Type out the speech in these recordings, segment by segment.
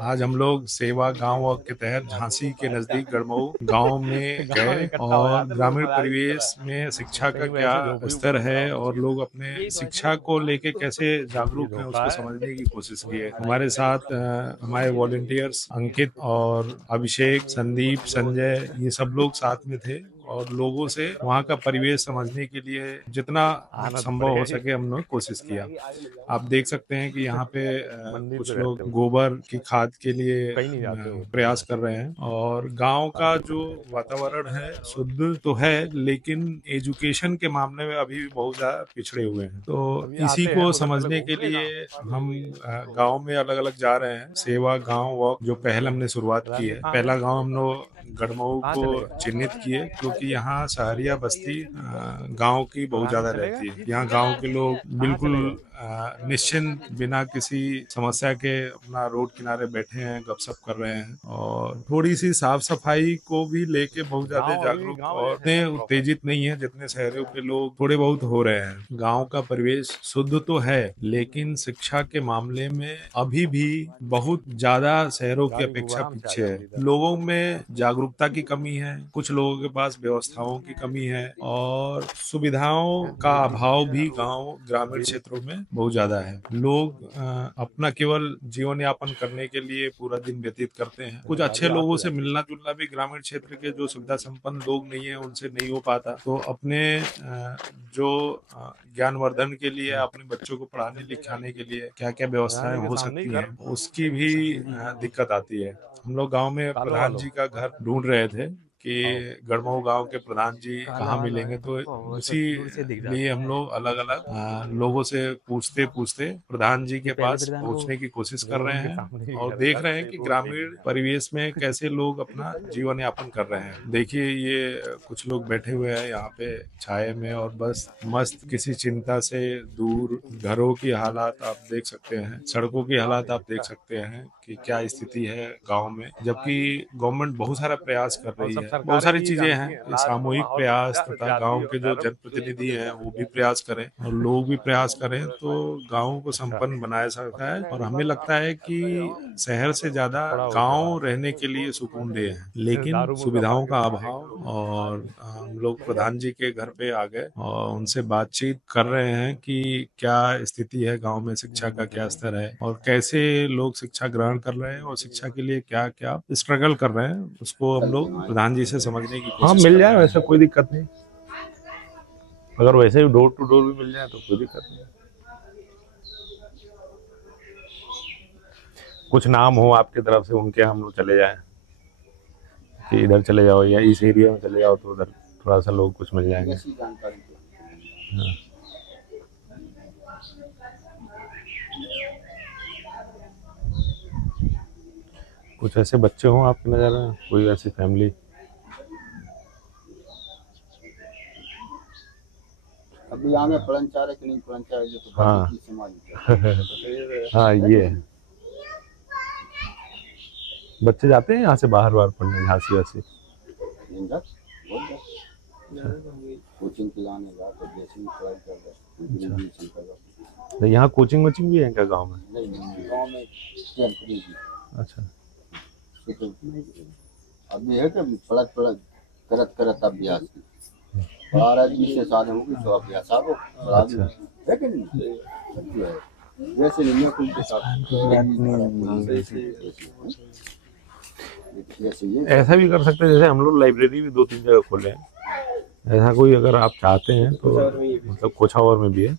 आज हम लोग सेवा गांव के तहत झांसी के नजदीक गढ़मऊ गांव में गाँव में गए इकट्ठा हो और जाते हैं, लोग ग्रामीण मजाक भी कर रहा परिवेश में है। शिक्षा का कहीं क्या वैसे झोपड़ी स्तर ऊपर है खड़ा हो, और लोग अपने यही तो ऐसे शिक्षा को लेके कैसे ये जागरूक हैं झोपड़ा उसको है। समझने की कोशिश की है। हमारे साथ हमारे वॉलेंटियर्स अंकित और अभिषेक, संदीप, संजय, ये सब लोग साथ में थे और लोगों से वहाँ का परिवेश समझने के लिए जितना आना तो संभव पड़ेगा हो ही। सके हमने कोशिश किया। आप देख सकते हैं कि यहाँ पे मंदिर पे कुछ रहते लोग हो, गोबर की खाद के लिए कहीं नहीं जाते हो। प्रयास कर रहे हैं और गांव का जो वातावरण है शुद्ध तो है, लेकिन एजुकेशन के मामले में अभी भी बहुत ज्यादा पिछड़े हुए हैं। तो अभी इसी आते हैं को उधर पहले समझने के घूमने लिए का हम गांव में अलग अलग जा रहे हैं। सेवा गांव वॉक जो पहल हमने शुरुआत की बताएंगे है, कहाँ पहला गए, गांव हम लोग गढ़मऊ कहाँ को चले गए, चिन्हित किए क्योंकि यहाँ शहरिया बस्ती गांव की बहुत बताने ज्यादा चलेगा, रहती है। यहाँ गांव के लोग कहाँ बिल्कुल चले गए। निश्चिंत बिना किसी समस्या के अपना रोड किनारे बैठे हैं, गपशप कर रहे हैं और थोड़ी सी साफ सफाई को भी लेके बहुत ज्यादा गाँव अभी भी जागरूक गाँव और जैसे है इतने ना प्रॉपर। उत्तेजित नहीं है जितने शहरों के लोग थोड़े बहुत हो रहे हैं। गांव का परिवेश शुद्ध तो है, लेकिन शिक्षा के मामले में अभी भी बहुत ज्यादा शहरों की गाड़ी खूब अपेक्षा आराम से आ पीछे है। जाती है इधर। लोगों में जागरूकता की कमी है, कुछ लोगों के पास व्यवस्थाओं की कमी है और सुविधाओं का अभाव भी गांव ग्रामीण क्षेत्रों में बहुत ज्यादा है। लोग अपना केवल जीवन यापन करने के लिए पूरा दिन व्यतीत करते हैं। कुछ अच्छे गाड़ी आ लोगों तो से जाती मिलना जुलना भी ग्रामीण क्षेत्र के जो सुविधा संपन्न लोग नहीं है उनसे नहीं हो पाता। तो अपने जो ज्ञानवर्धन के लिए, अपने बच्चों को पढ़ाने लिखाने के लिए क्या क्या व्यवस्थाएं रानी के हो सामने ही सकती घर, हैं उसकी भी दिक्कत आती है। हम लोग गांव में कालो प्रधान वालो। जी का घर ढूंढ रहे थे कि आओ, गढ़मऊ गांव के प्रधान जी काला कहाँ वाला मिलेंगे, है तो हमको वैसे उसी दूर से दिख लिए जाता हम है। लोग अलग अलग लोगों से पूछते पूछते प्रधान जी ये के पहले पास प्रधान को पहुंचने की कोशिश कर रहे रोड के हैं सामने ही और घर देख घर रहे हैं से कि रोड से ग्रामीण दिख जाता परिवेश में कैसे लोग अपना जीवन यापन कर रहे हैं। देखिए ये कुछ लोग बैठे हुए हैं यहाँ पे छाए में और बस मस्त किसी चिंता से दूर। घरों की हालात आप देख सकते हैं, सड़कों की हालात आप देख सकते हैं कि क्या स्थिति है गांव में, जबकि गवर्नमेंट बहुत सारा प्रयास कर और रही सब है। बहुत सरकारें सारी भी चीजें जानती हैं, हैं ये लास्ट में सामूहिक माहौल प्रयास तथा जाति गांव के और जो धर्म जनप्रतिनिधि हैं वो भी प्रयास करें और लोग भी प्रयास करें तो गांव को अच्छा संपन्न बनाया सकता है। और हमें लगता है कि शहर से ज्यादा बड़ा हो गया गांव रहने के लिए सुकूनदेह है, लेकिन दारू मुर्गा सुविधाओं फाड़ के का पी लेंगे अभाव। लोग। और हम लोग प्रधान जी के घर पे आ गए और उनसे बातचीत कर रहे हैं कि क्या स्थिति है गांव में, शिक्षा का क्या स्तर है और कैसे लोग शिक्षा ग्रहण कर रहे हैं और शिक्षा के लिए क्या क्या स्ट्रगल कर रहे हैं, उसको हम लोग प्रधान जी से समझने की हाँ कोशिश मिल कर जाए रहे वैसे हैं। कोई दिक्कत नहीं, अगर वैसे भी डोर टू डोर भी मिल जाए तो कोई दिक्कत नहीं। कुछ नाम हो आपकी तरफ से उनके हम लोग चले जाएं कि इधर चले जाओ या इस एरिया में चले जाओ तो उधर थोड़ा सा लोग कुछ मिल जाएंगे। हाँ। कुछ ऐसे बच्चे हों आपकी नज़र में, कोई ऐसी फैमिली। अभी आगे पलंचारे कि नहीं पलंचारे जो तो हाँ बाकी की समाज हाँ ये है। बच्चे जाते हैं यहाँ से बाहर बाहर पढ़ने झांसी वासी। कोचिंग खिलाने जा तो जैसे ही पढ़ाई कर तो यहाँ कोचिंग वोचिंग भी है क्या गांव में? नहीं गाँव में टेम्परी की। अच्छा तो अभी है कि पलट पलट करत करत अभ्यास की 12 साल होगी तो अभ्यास आपको अच्छा है कि नहीं जैसे नहीं कोई के साथ जैसे ये ऐसा भी कर सकते हैं जैसे हम लोग लाइब्रेरी भी 2-3 जगह खोले हैं, ऐसा कोई अगर आप चाहते हैं तो मतलब कोछावर में भी है,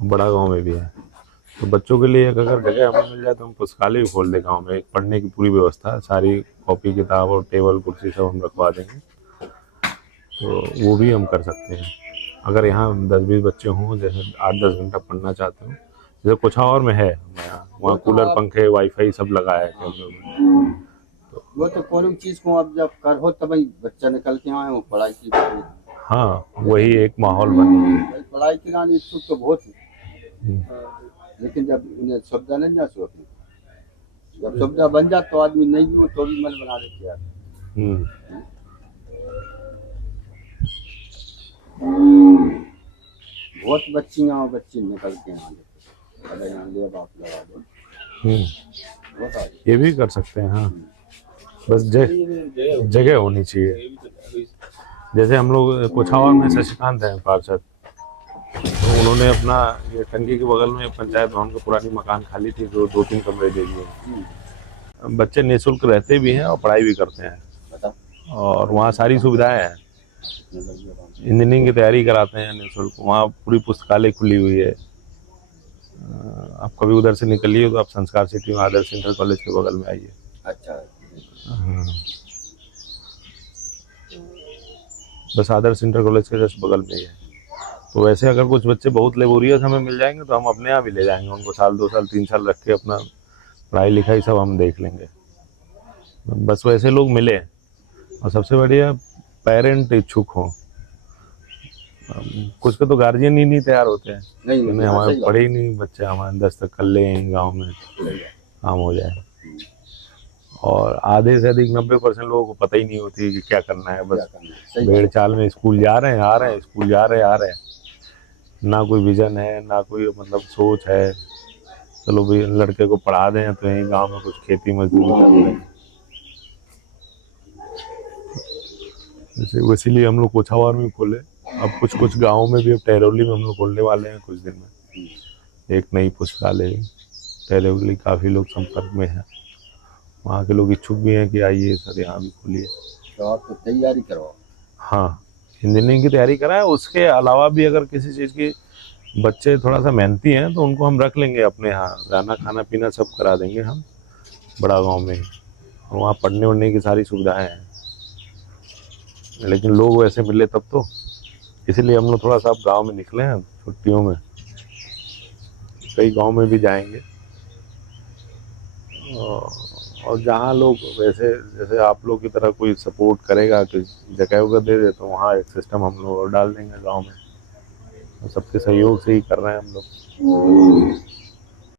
बड़ा गांव में भी है, तो बच्चों के लिए अगर जगह हमें मिल जाए तो हम पुस्तकालय भी खोल दे गांव में, एक पढ़ने की पूरी व्यवस्था, सारी कॉपी किताब और टेबल कुर्सी सब हम रखवा देंगे, तो वो भी हम कर सकते हैं। अगर यहाँ 10-20 बच्चे हों जैसे 8-10 घंटा पढ़ना चाहते हो, जैसे कोछावर में है वहाँ कूलर पंखे वाईफाई सब लगाया है कैमरे में। वो तो कोई चीज को अब जब कर हो तब बच्चा निकल के आए वो पढ़ाई की हाँ वही एक माहौल बने। पढ़ाई की लाने इच्छुक तो बहुत है, लेकिन जब उन्हें सुविधा नहीं जा सकती, जब सुविधा बन जाए तो आदमी नहीं भी हो तो भी मन बना देते यार। बहुत बच्चियां बच्चे निकल के आ जाते, अरे यहाँ ले बाप लगा दो। होता है। ये भी कर सकते हैं। हाँ, बस जगह होनी चाहिए। जैसे हम लोग कोछावर में शशिकांत हैं पार्षद, तो उन्होंने अपना ये टंकी के बगल में पंचायत भवन का पुरानी मकान खाली थी, जो 2-3 कमरे दे दिए। बच्चे निःशुल्क रहते भी हैं और पढ़ाई भी करते हैं, बता और वहाँ सारी सुविधाएं हैं। इंजीनियरिंग की तैयारी कराते हैं निःशुल्क, वहाँ पूरी पुस्तकालय खुली हुई है। आप कभी उधर से निकलिए तो आप संस्कार सिटी में आदर्श इंटर कॉलेज के बगल में आइए। अच्छा हाँ, बस आदर्श इंटर कॉलेज के जस्ट बगल में ही है। तो वैसे अगर कुछ बच्चे बहुत लेबोरियस हमें मिल जाएंगे तो हम अपने यहाँ भी ले जाएंगे उनको, 1 साल 2 साल 3 साल रख के अपना पढ़ाई लिखाई सब हम देख लेंगे। बस वैसे लोग मिले, और सबसे बढ़िया पेरेंट इच्छुक हों। कुछ के तो गार्जियन ही नहीं तैयार होते हैं, नहीं नहीं हमारे पढ़े ही नहीं बच्चे, हमारे 10 तक कर ले गाँव में काम हो जाए। और आधे से अधिक 90% लोगों को पता ही नहीं होती कि क्या करना है। बस भेड़ चाल में स्कूल जा रहे हैं, आ रहे हैं, स्कूल जा रहे हैं, आ रहे हैं। ना कोई विजन है, ना कोई मतलब सोच है, चलो भाई लड़के को पढ़ा दें तो यहीं गांव में कुछ खेती मजदूरी कर लें। जैसे इसीलिए हम लोग कोछावर में खोले। अब कुछ गाँव में भी, अब टहरौली में हम लोग खोलने वाले हैं कुछ दिन में एक नई पुस्तकालय। टहरौली काफ़ी लोग संपर्क में हैं, वहाँ के लोग इच्छुक भी हैं कि आइए सर यहाँ भी खोलिए। तो आप तो तैयारी करो। हाँ, इंजीनियरिंग की तैयारी कराएं। उसके अलावा भी अगर किसी चीज़ की बच्चे थोड़ा सा मेहनती हैं तो उनको हम रख लेंगे अपने यहाँ, रहना खाना पीना सब करा देंगे हम बड़ा गांव में। वहाँ पढ़ने वढ़ने की सारी सुविधाएं हैं, लेकिन लोग वैसे मिले तब तो। इसीलिए हम लोग थोड़ा सा अब गाँव में निकले हैं छुट्टियों में, कई गाँव में भी जाएंगे। और जहाँ लोग वैसे जैसे आप लोग की तरह कोई सपोर्ट करेगा कि जगह वगैरह दे दे, तो वहाँ एक सिस्टम हम लोग और डाल देंगे गांव में। तो सबके सहयोग से ही कर रहे हैं हम लोग।